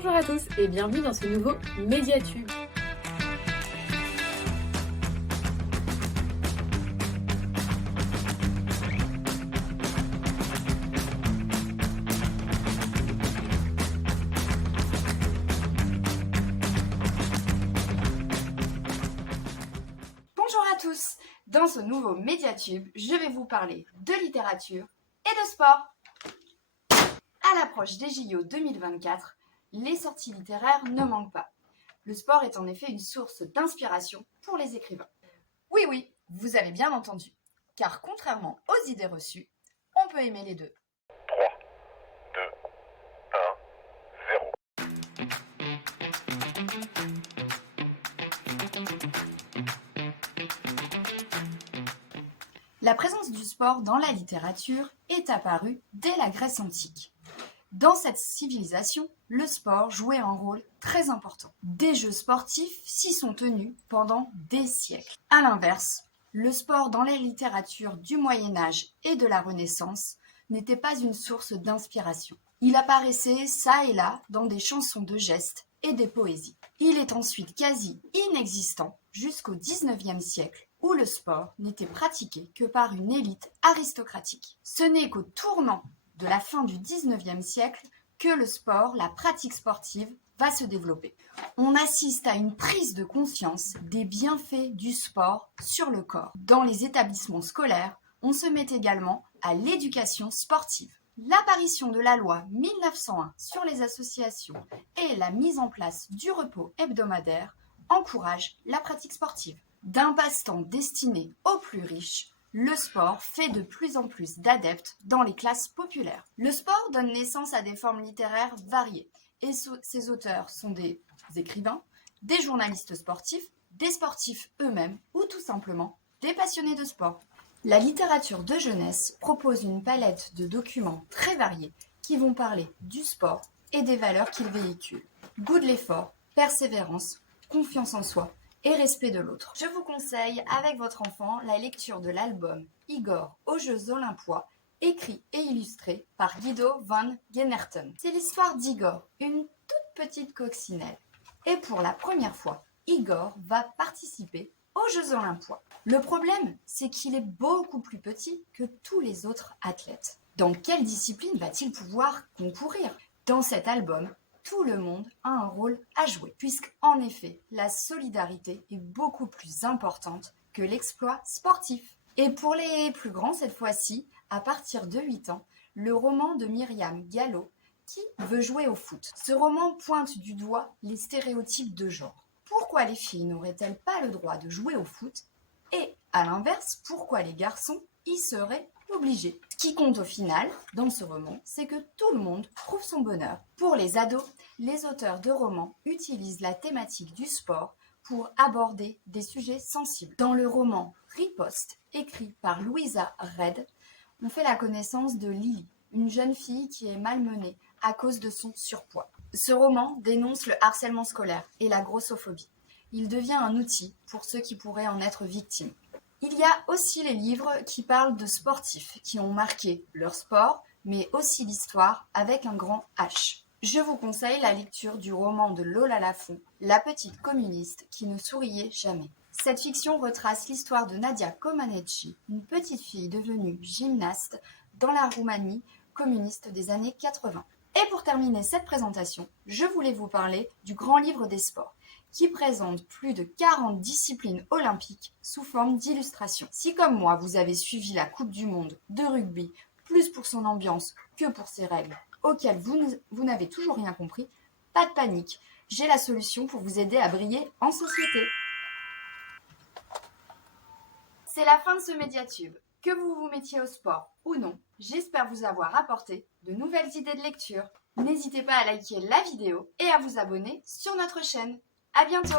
Bonjour à tous et bienvenue dans ce nouveau Médiatube. Bonjour à tous, dans ce nouveau Médiatube, je vais vous parler de littérature et de sport. À l'approche des JO 2024, les sorties littéraires ne manquent pas. Le sport est en effet une source d'inspiration pour les écrivains. Oui, vous avez bien entendu, car contrairement aux idées reçues, on peut aimer les deux. 3, 2, 1, 0. La présence du sport dans la littérature est apparue dès la Grèce antique. Dans cette civilisation, le sport jouait un rôle très important. Des jeux sportifs s'y sont tenus pendant des siècles. À l'inverse, le sport dans la littérature du Moyen-Âge et de la Renaissance n'était pas une source d'inspiration. Il apparaissait ça et là dans des chansons de gestes et des poésies. Il est ensuite quasi inexistant jusqu'au XIXe siècle, où le sport n'était pratiqué que par une élite aristocratique. Ce n'est qu'au tournant de la fin du XIXe siècle que le sport, la pratique sportive, va se développer. On assiste à une prise de conscience des bienfaits du sport sur le corps. Dans les établissements scolaires, on se met également à l'éducation sportive. L'apparition de la loi 1901 sur les associations et la mise en place du repos hebdomadaire encouragent la pratique sportive. D'un passe-temps destiné aux plus riches, le sport fait de plus en plus d'adeptes dans les classes populaires. Le sport donne naissance à des formes littéraires variées, et ses auteurs sont des écrivains, des journalistes sportifs, des sportifs eux-mêmes, ou tout simplement des passionnés de sport. La littérature de jeunesse propose une palette de documents très variés qui vont parler du sport et des valeurs qu'il véhicule. Goût de l'effort, persévérance, confiance en soi et respect de l'autre. Je vous conseille avec votre enfant la lecture de l'album Igor aux Jeux Olympois, écrit et illustré par Guido van Gennarten. C'est l'histoire d'Igor, une toute petite coccinelle. Et pour la première fois, Igor va participer aux Jeux Olympois. Le problème, c'est qu'il est beaucoup plus petit que tous les autres athlètes. Dans quelle discipline va-t-il pouvoir concourir? Dans cet album, tout le monde a un rôle à jouer, puisqu'en effet, la solidarité est beaucoup plus importante que l'exploit sportif. Et pour les plus grands, cette fois-ci, à partir de 8 ans, le roman de Myriam Gallo, Qui veut jouer au foot? Ce roman pointe du doigt les stéréotypes de genre. Pourquoi les filles n'auraient-elles pas le droit de jouer au foot? Et, à l'inverse, pourquoi les garçons y seraient obligés? Ce qui compte au final, dans ce roman, c'est que tout le monde trouve son bonheur. Pour les ados, les auteurs de romans utilisent la thématique du sport pour aborder des sujets sensibles. Dans le roman Riposte, écrit par Louisa Red, on fait la connaissance de Lily, une jeune fille qui est malmenée à cause de son surpoids. Ce roman dénonce le harcèlement scolaire et la grossophobie. Il devient un outil pour ceux qui pourraient en être victimes. Il y a aussi les livres qui parlent de sportifs qui ont marqué leur sport, mais aussi l'histoire avec un grand H. Je vous conseille la lecture du roman de Lola Lafont, La petite communiste qui ne souriait jamais. Cette fiction retrace l'histoire de Nadia Comaneci, une petite fille devenue gymnaste dans la Roumanie communiste des années 80. Et pour terminer cette présentation, je voulais vous parler du Grand Livre des Sports, qui présente plus de 40 disciplines olympiques sous forme d'illustrations. Si comme moi, vous avez suivi la Coupe du Monde de rugby, plus pour son ambiance que pour ses règles, auxquelles vous n'avez toujours rien compris, pas de panique, j'ai la solution pour vous aider à briller en société. C'est la fin de ce Médiatube. Que vous vous mettiez au sport ou non, j'espère vous avoir apporté de nouvelles idées de lecture. N'hésitez pas à liker la vidéo et à vous abonner sur notre chaîne. À bientôt!